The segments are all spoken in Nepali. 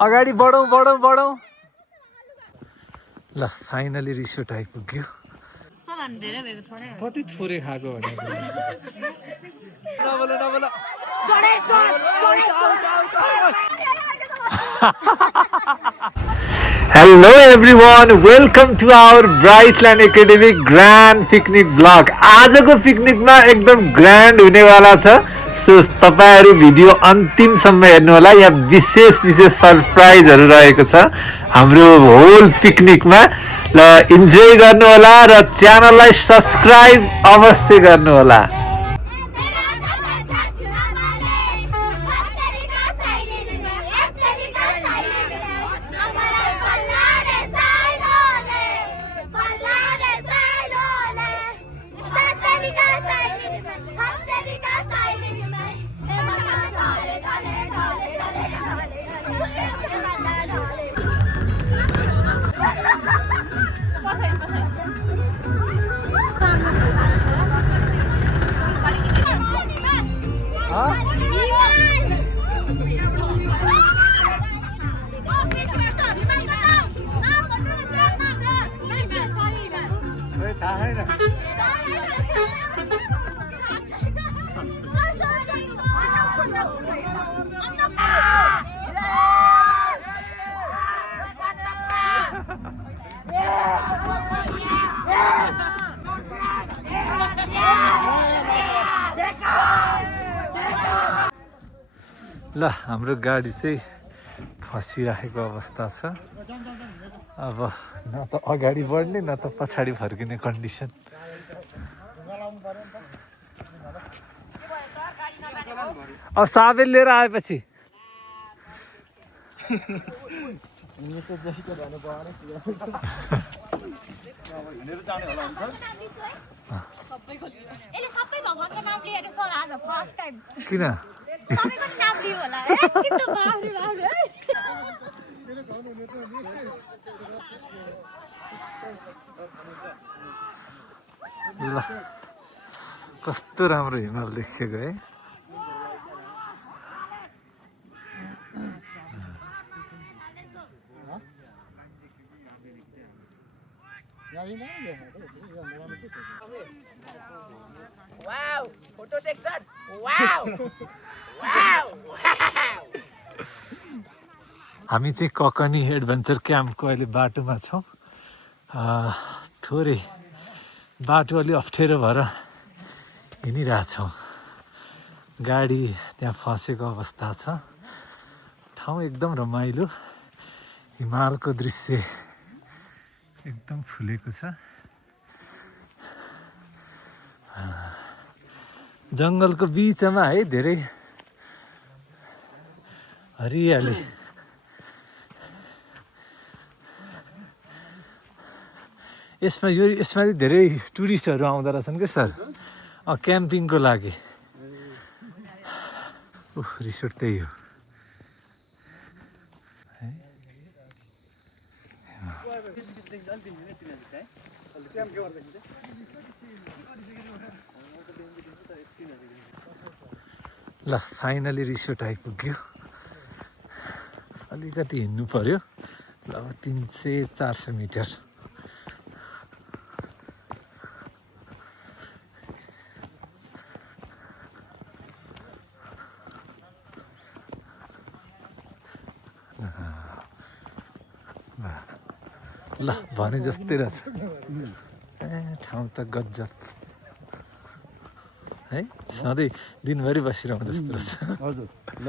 अगाडि बढौँ बढौँ बढौँ ल फाइनली रिसोर्ट आइपुग्यो कति थोरै खाएको hello everyone welcome to our Brightland Academy grand picnic blog आजको पिकनिकमा एकदम ग्रान्ड हुनेवाला छ सो तपाईहरु भिडियो अन्तिमसम्म हेर्नु होला यहाँ विशेष सरप्राइजहरु रहेको छ हाम्रो होल पिकनिकमा ल इन्जोय गर्नु होला र च्यानललाई सब्स्क्राइब अवश्य गर्नु होला ल हाम्रो गाडी चाहिँ फसिरहेको अवस्था छ अब न त अगाडि बढ्ने न त पछाडि फर्किने कन्डिसन अब साबेल लिएर आएपछि किन ल कस्तो राम्रो हिमाल देखेको है Wow! Photo section! Wow! Wow! हामी चाहिँ ककनी एडभेन्चर क्याम्पको अहिले बाटोमा छौँ थोरै बाटो अलि अप्ठ्यारो भएर हिँडिरहेछौँ गाडी त्यहाँ फसेको अवस्था छ ठाउँ एकदम रमाइलो हिमालको दृश्य एकदम फुलेको छ जङ्गलको बिचमा है धेरै हरियाली यसमा धेरै टुरिस्टहरू आउँदो रहेछन् क्या सर क्याम्पिङको लागि रिसोर्ट त्यही हो ल फाइनली रिसोर्ट आइपुग्यो अलिकति हिँड्नु पर्यो ल 300-400 मिटर ल भने जस्तै रहेछ ठाउँ त गजब है सधैँ दिनभरि बसिरहँ जस्तो रहेछ हजुर ल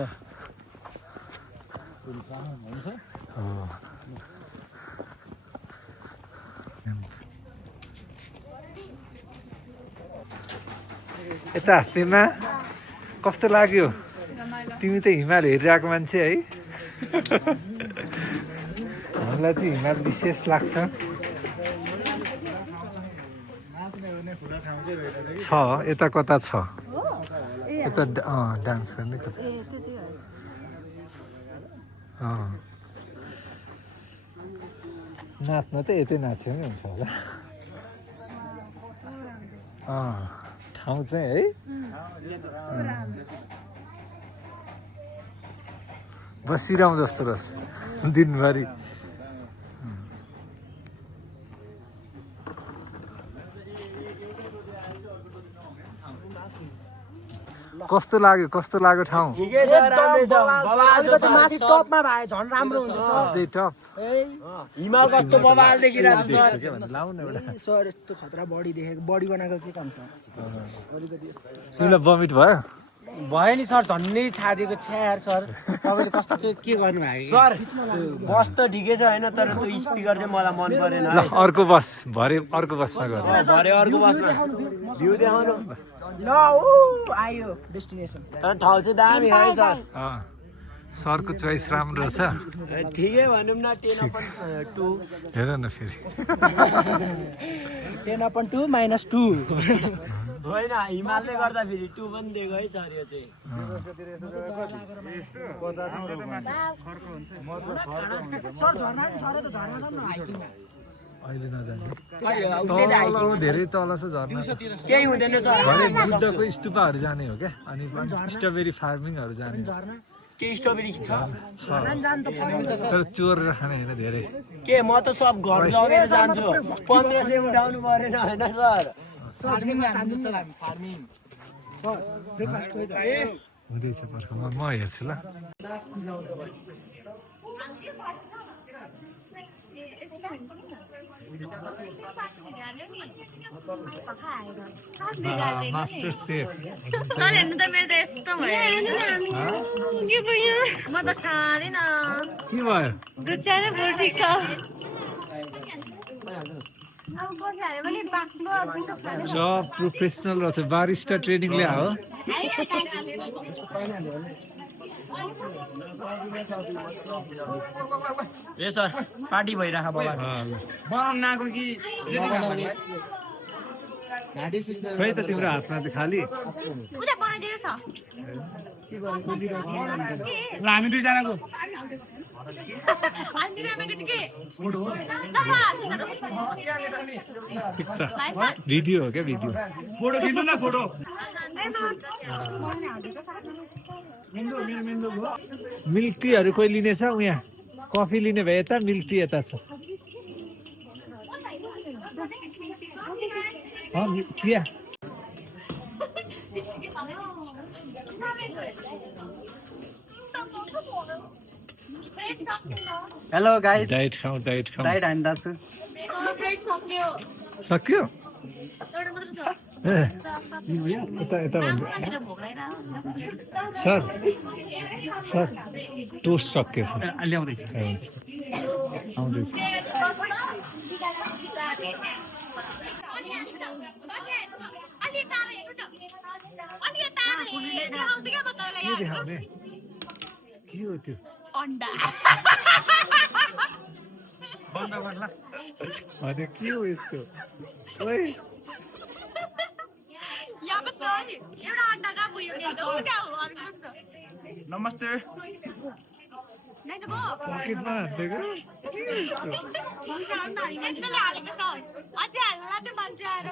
यता हात्तीमा कस्तो लाग्यो तिमी त हिमाल हेरिरहेको मान्छे है हामीलाई चाहिँ हिमाल विशेष लाग्छ छ यता कता छ यता डान्स गर्ने कता नाच्न त यतै नाच्यो नि हुन्छ होला ठाउँ चाहिँ है बसिरहँ जस्तो रहेछ दिनभरि। कस्तो लाग्यो ठाउँ? अलिकति माथि टपमा भए झन् राम्रो हुन्थ्यो अझै टप हिमाल कस्तो बबाल देखिरहेको छ सर। सर यस्तो खतरा बडी देखेको बडी बनाएको के काम छ अलिकति तिमीलाई भमिट भयो? भयो नि सर झन्नै छादिएको छ यार सर तपाईँले कस्तो के गर्नुभएको सर बस त ठिकै छ होइन तर त्यो स्पिकर चाहिँ मलाई मन परेन ल अर्को बस भरे अर्को बसमा गरौँ। भरे अर्को बसमा भ्यू देखाउनु ल ऊ आयो डेस्टिनेसन तर ठाउँ चाहिँ दामी है सर सरको चोइस राम्रो छ। ठिकै भनौँ न 10/2 हेर न फेरि 10/2 -2 होइन हिमालले गर्दा फेरि 2 पनि दिएको है सर यो चाहिँ सर झर्ना नि छ र त झर्ना जाऊँ न हाइकिङमा अहिले नजाने तल धेरै तल छ झर्ना केही हुँदैन सर भरे बुद्धको स्टुपाहरू जाने हो क्या अनि स्ट्रबेरी फार्मिङहरू जाने के स्ट्रबेरी छ तर चोर खाने होइन धेरै के म त सब घर लगेर जान्छु 1500 उठाउनु परेन होइन सर फार्मिङमा जान्छु सर हामी फार्मिङ सर ब्रेकफास्ट खोइ त हुँदैछ पर्खमा म हेर्छु ल। मास्टर सेफ सर हेर्नु त मेरो त यस्तो भयो के भयो म त खाँदिन के भयो? दुचारै बुढो ठिक छ अब गोर्खाहरू पनि बाक्लो सब प्रोफेसनल रहेछ बारिस्टा ट्रेनिङ ल्या हो। ए सर पार्टी भइराख बाबा बनाउन नआएको कि खै त तिम्रो हातमा चाहिँ खाली उता बनाइदिएको छ ल हामी दुईजनाको हामी दुईजनाको चाहिँ के ठिक छ भिडियो हो क्या भिडियो फोटो खिच्नु न फोटो मिल्क टीहरू कोही लिने छ उहाँ कफी लिने भए यता मिल्क टी यता छ चिया हेलो गाइस डाइट खाउँ डाइट हान्दा छु सक्यो यता यता भन्नु सर सर टोस्ट सकिएछ ल्याउँदैछु आउँदैछ के हो त्यो अन्डा अनि के हो यस्तो एउटा अन्डा कहाँ पुग्यो नमस्ते पकेटमा हालेको हालेको छ अझै हाल्नु त्यो मान्छे आएर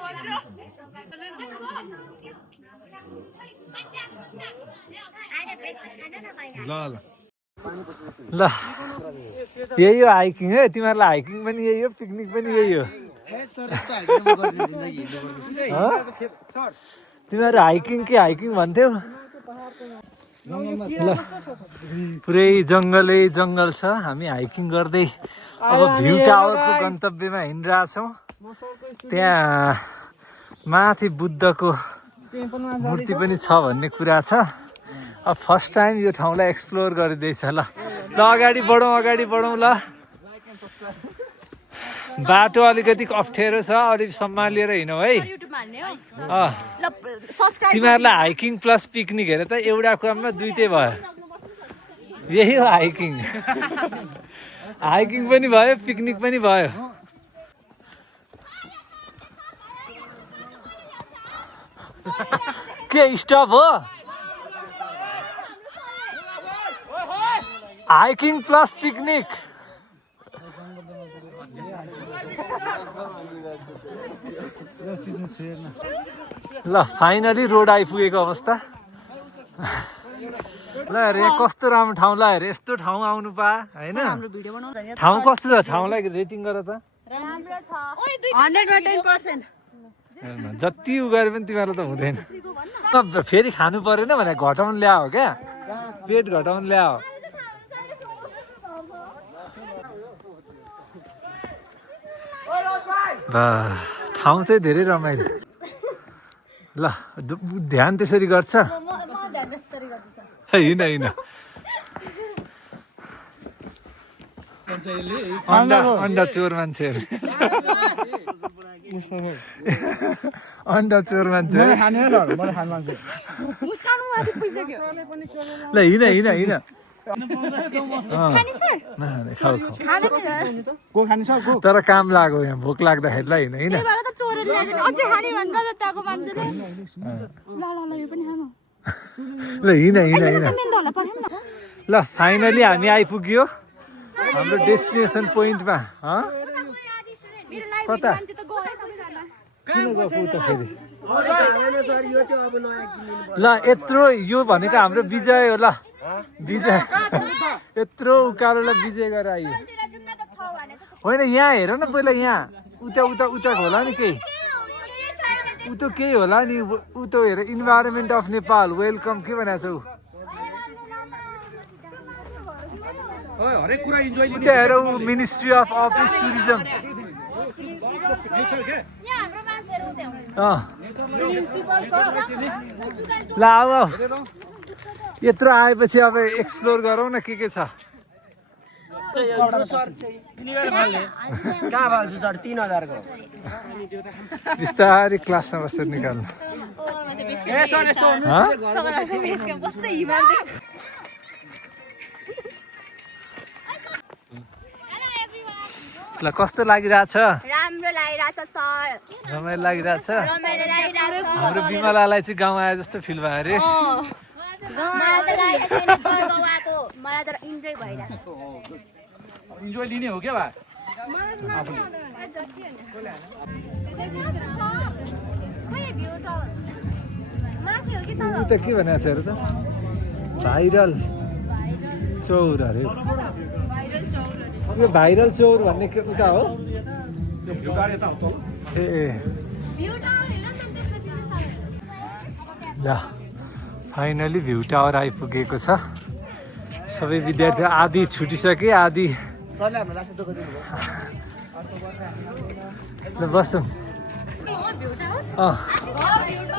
ल ल ल यही हो हाइकिङ है तिमीहरूलाई हाइकिङ पनि यही हो पिकनिक पनि यही हो तिमीहरू हाइकिङ के हाइकिङ भन्थ्यौ ल पुरै जङ्गलै जङ्गल छ हामी हाइकिङ गर्दै अब भ्यू टावरको गन्तव्यमा हिँडिरहेछौँ त्यहाँ माथि बुद्धको मूर्ति पनि छ भन्ने कुरा छ अब फर्स्ट टाइम यो ठाउँलाई एक्सप्लोर गरिँदैछ ल ल अगाडि बढौँ ल बाटो अलिकति अप्ठ्यारो छ अलिक सम्हालेर हिँडौँ है तिमीहरूलाई हाइकिङ प्लस पिकनिक हेरे त एउटा काममा दुइटै भयो यही हो हाइकिङ हाइकिङ पनि भयो पिकनिक पनि भयो के स्टप हो हाइकिङ प्लस पिकनिक ल फाइनली रोड आइपुगेको अवस्था ल हेर यहाँ कस्तो राम्रो ठाउँ, ल हेर यस्तो ठाउँ आउनु पा होइन। ठाउँ कस्तो छ, ठाउँलाई रेटिङ गर त। 100% हेर्न, जति उ गरे पनि तिमीहरूलाई त हुँदैन। फेरि खानु परेन भने घटाउनु ल्याओ क्या, पेट घटाउनु ल्याओ। ठाउँ चाहिँ धेरै रमाइलो। ल ध्यान त्यसरी गर्छ होइन होइन। अन्डा चोर मान्छेहरू, अन्डा चोर मान्छे। ल हिँड हिँड हिँड। तर काम लाग्यो यहाँ, भोक लाग्दाखेरि ल हिँड हिँड। ल हिँड हिँड हिँड। ल फाइनली हामी आइपुग्यो हाम्रो डेस्टिनेसन पोइन्टमा। कता किन गएको उता फेरि? ल यत्रो यो भनेको हाम्रो विजय हो। ल विजय यत्रो उकालोलाई विजय गरेर आयो होइन। यहाँ हेर न पहिला, यहाँ उता उता उता होला नि केही, उता केही होला नि। उता हेर, इन्भाइरोमेन्ट अफ नेपाल वेलकम के भनेको छौ? उता हेर मिनिस्ट्री अफ अफिस टुरिज्म। ल अब यत्रो आएपछि अब एक्सप्लोर गरौँ न के छ। बिस्तारै क्लासमा बसेर निकाल्नु। ल कस्तो लागिरहेछ? राम्रो लागिरहेछ सर, रमाइलो लागिरहेछ। रमाइलो लागिरहेछ। हाम्रो बिमलालाई चाहिँ गाउँ आए जस्तो फिल भयो अरे। मलाई त लागेको छैन घर गाउँ आएको, मलाई त इन्जोय भइरहेको। इन्जोय लिने हो क्या बा? उता के भनेको छ हेर त, भाइरल चौर अरे। यो भाइरल चौर भन्ने के उता हो? ए ल फाइनली भ्यू टावर आइपुगेको छ। सबै विद्यार्थी आधी छुटिसके, आधी ल बसौँ।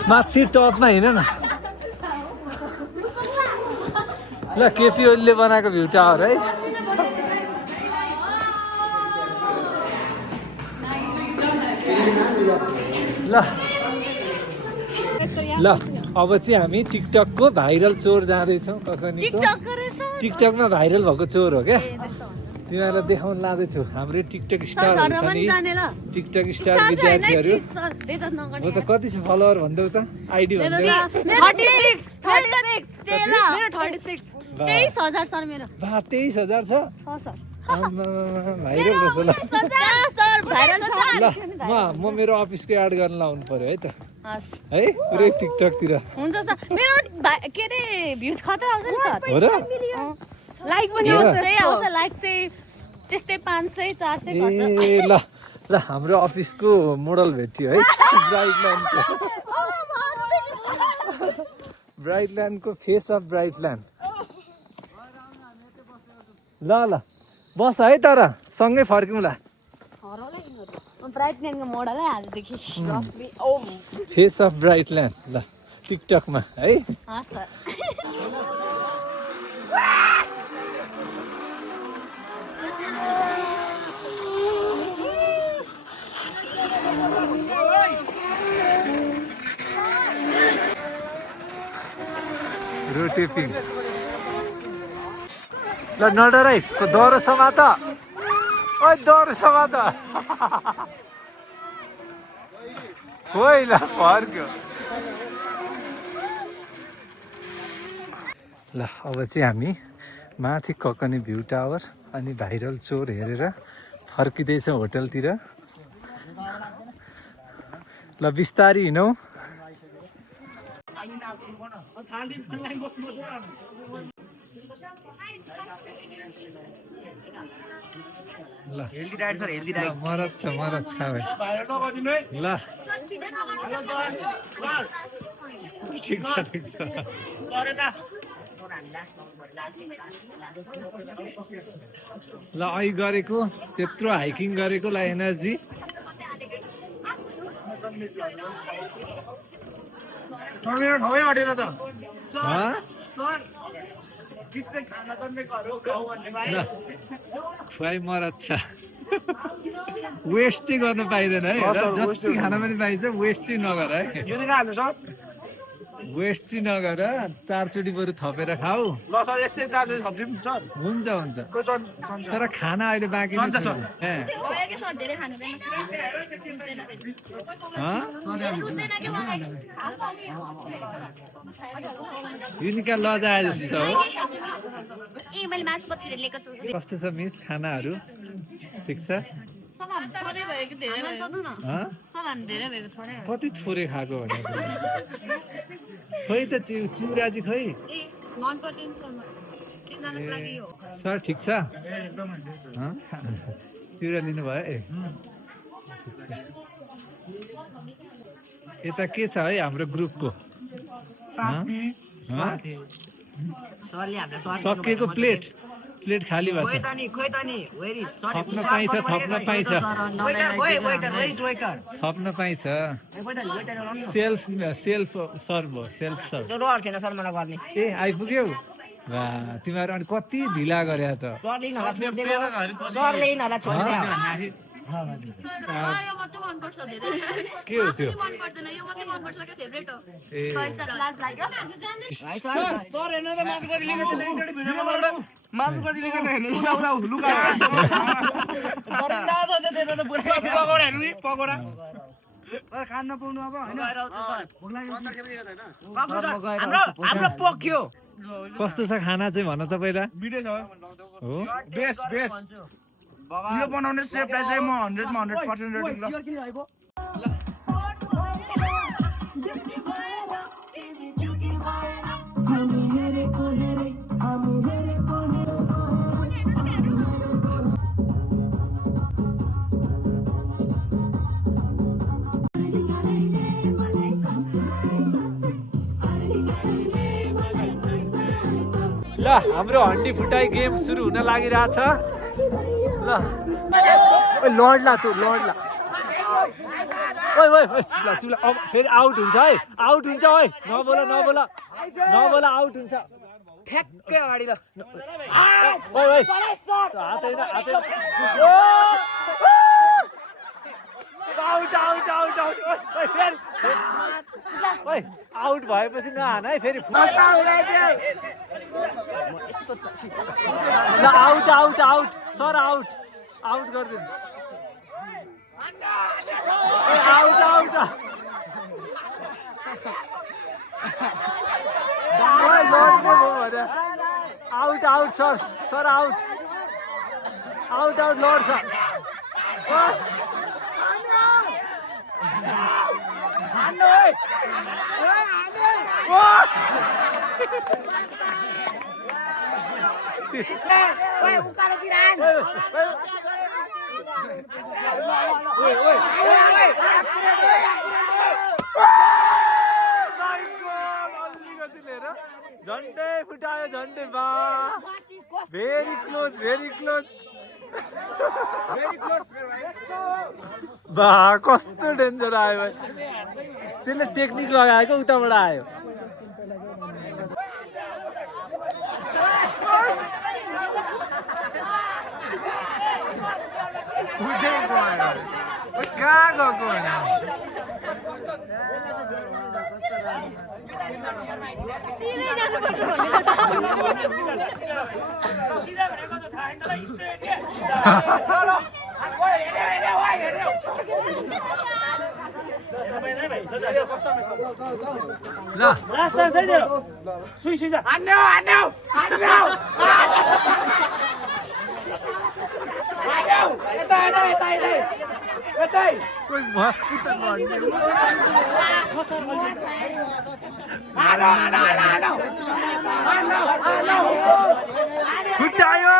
माथि टपमा हिँड न। ल केपी ओलीले बनाएको भ्यू टावर है। ल ल अब चाहिँ हामी टिकटकको भाइरल चोर जाँदैछौँ। टिकटकमा भाइरल भएको चोर हो क्या, तिमीहरूलाई देखाउन लाँदैछु। हाम्रो टिकटक स्टारहरू छ नि, टिकटक स्टार विद्यार्थीहरू। हो त कति छ फलोवर भन्देऊ त, आइडी भन्देऊ। 23,000 सर मेरो। 23,000 छ। भाइरल रहेछ। ल म मेरो अफिसको एड गर्न लाउनु पर्यो है त, है पुरै टिकटकतिर। हुन्छ सर, मेरो के अरे भ्युज खतरा आउँछ नि सर। हो र? लाइक पनि आउँछ, लाइक चाहिँ त्यस्तै 500-400 गर्छ। ए ल ल हाम्रो अफिसको मोडल भेट्यो है, ब्राइटल्यान्डको फेस अफ ब्राइटल्यान्ड। ल ल बस है, तर सँगै फर्क्यौँला। ब्राइटल्यान्डको मोडल है आजदेखि। फेस अफ ब्राइटल्यान्ड ल टिकटकमा है। सर रोटेपिङ। ल नडर है, दह्रो समात। ओ दह्रो समात। खोइ ल फर्क्यो। ल अब चाहिँ हामी माथि ककनी भ्यू टावर अनि भाइरल चोर हेरेर फर्किँदैछौँ होटलतिर। ल बिस्तारी हिँडौँ। ल healthy diet sir healthy diet मरद छ मरद खा भाइ ल ठिक छ ल अहिले गरेको त्यत्रो हाइकिङ गरेकोलाई एनर्जी खुवाइ मरद छ वेस्ट चाहिँ गर्नु पाइँदैन है जति खान पनि पाइन्छ वेस्ट चाहिँ नगर है वेस्ट चाहिँ नगर 4 चोटि बरु थपेर खाऊ हुन्छ हुन्छ तर खाना अहिले बाँकी युनिका लजाए जस्तो कस्तो छ मिस खानाहरू ठिक छ कति थोरै खाएको भनेको खै त चिउराजी खै सर ठिक छ चिउरा लिनुभयो ए यता के छ है हाम्रो ग्रुपको सकिएको प्लेट खाली भएको छ थप्न पाइन्छ सेल्फ सर्भ ए आइपुग्यौ तिमीहरू अनि कति ढिला गरे त के हो त्यो कस्तो छ खाना चाहिँ भन त पहिला हो यो बनाउने सेपलाई चाहिँ म 100 मा 100% रेटिङ ल हाम्रो हन्डी फुटाई गेम सुरु हुन लागिरहेछ ल लड्ला तँ लड्ला ओइ चुला अब फेरि आउट हुन्छ है आउट हुन्छ ओइ नबोल आउट हुन्छ ठ्याक्कै अगाडि ल ओइ हात हैन आउट ओइ आउट भएपछि नहान है फेरि ल आउट सर आउट गरिदिनु आउट सर आउट लड्छ झन्डै फुटायो झन्डै बा भेरी क्लोज बा कस्तो डेन्जर आयो भाइ त्यसले टेक्निक लगाएको उताबाट आयो कहाँ गएको फुटायो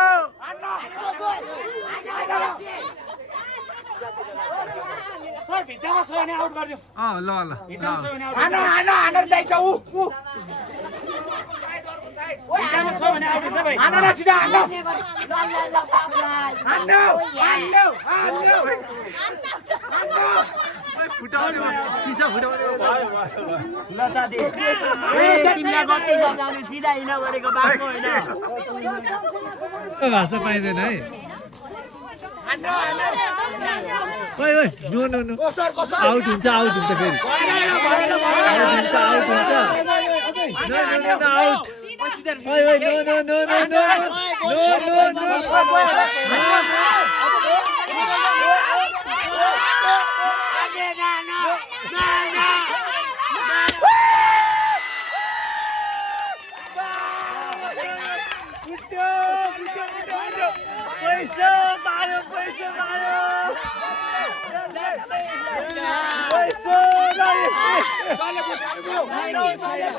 सर भित्तामा सोयो भने आउट गरिदियो ल ल भित्तामा सोयो भने आउट भित्तामा सोयो भने आउट हुन्छ भाइ फुटाउने सिसा फुटाउने ल साथी तिमीलाई गति सम्झाउने सिधा हिँड गरेको बाटो होइन भाषा पाइँदैन है ओइ ओइ नो नो नो आउट हुन्छ फेरि आउट हुन्छ नो नो नो आउट ओइ ओइ no no no no no no no पैसा मायो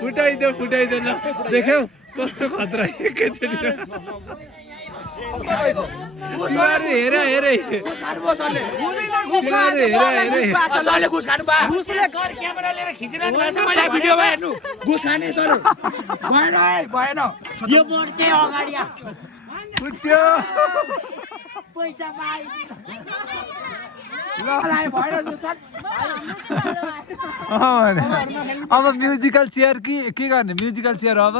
फुटाइदियो ल देख्यौ कस्तो खतरा एकैचोटि हेर यो मोर्ते अगाडि फुट्यो पैसा पाइ अब म्युजिकल चेयर के गर्ने म्युजिकल चेयर अब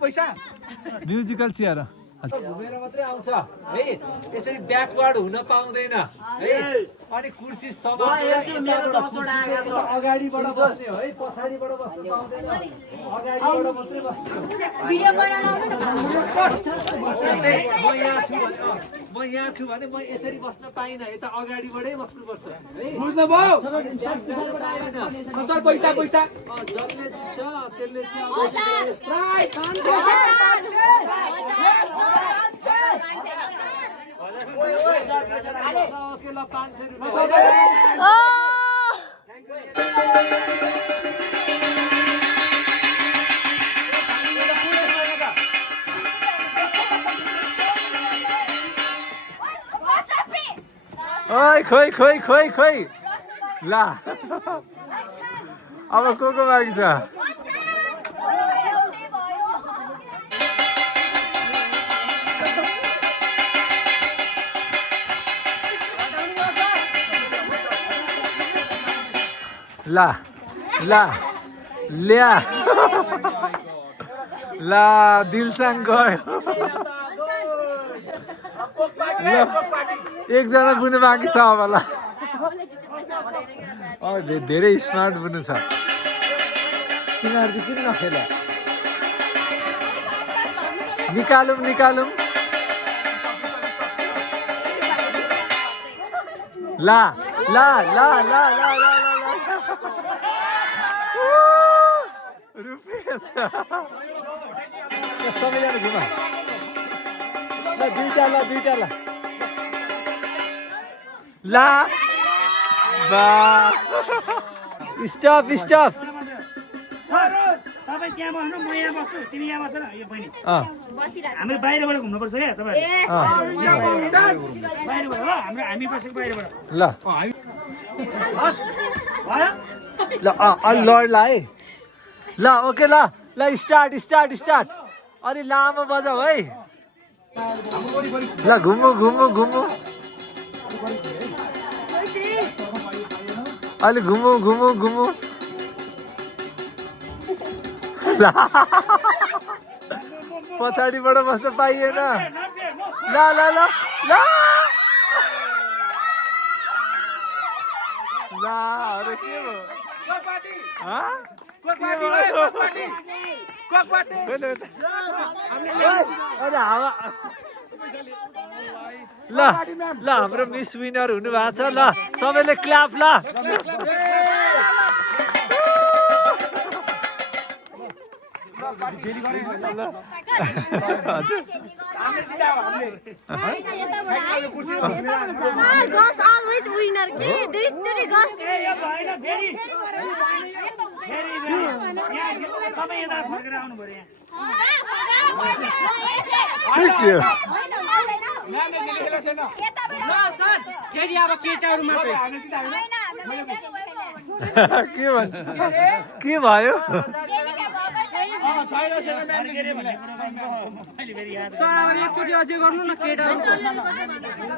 पैसा म्युजिकल चेयर घुमेर मात्रै आउँछ है यसरी ब्याकवर्ड हुन पाउँदैन है अनि कुर्सी अगाडिबाट बस्ने हो है पछाडिबाट बस्नु पाउँदैन अगाडिबाट मात्रै बस्ने हो भिडियो बनाउनु म यहाँ छु भने म यसरी बस्न पाइनँ यता अगाडिबाटै बस्नुपर्छ है बुझ्नुभयो सर पैसा जसले दिन्छ त्यसले ओइ खोइ ला अब को बाँकी छ ला ल्या ला दिलसाङ गयो एकजना बुनु बाँकी छ अब ल धेरै स्मार्ट बुनु छ तिनीहरू चाहिँ किन नखेल निकालौँ ला रुपेश सबैजना घुमा ल दुईटा ला बा स्टप सर तपाईँ त्यहाँ बस्नु म यहाँ बस्छु तिमी यहाँ बस्छ न यो बहिनी हामी बाहिरबाट घुम्नुपर्छ क्या तपाईँहरू बाहिरबाट ल हामी बसेको बाहिरबाट ल ल है ल ओके ल स्टार्ट अलि लामो बजाऊ है ल घुमु अलि घुमु पछाडिबाट बस्न पाइएन ल अरे के भयो ल हाम्रो मिस विनर हुनु भएको छ ल सबैले क्ल्याप ल Sir, Gus always winner के दुईचोटि Gus के भन्छ के भयो एकचोटि अझै गर्नु न केटाहरु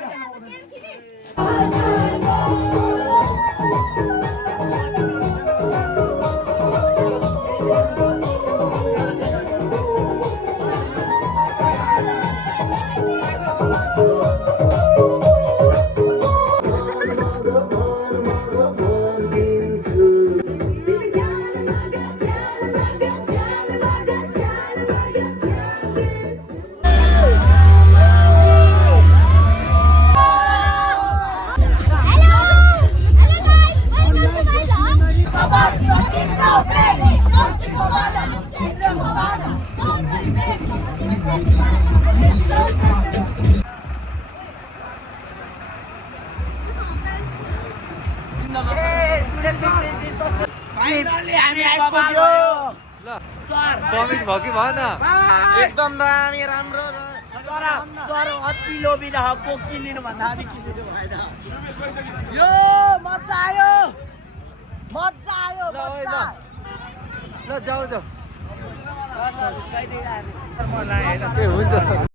कमिट भयो कि भएन एकदम दामी राम्रो सर अति लोभी नहको किनिनु भन्दा पनि किनिनु भएन यो मजा आयो मजा ल जाऊ जाऊ ए हुन्छ सर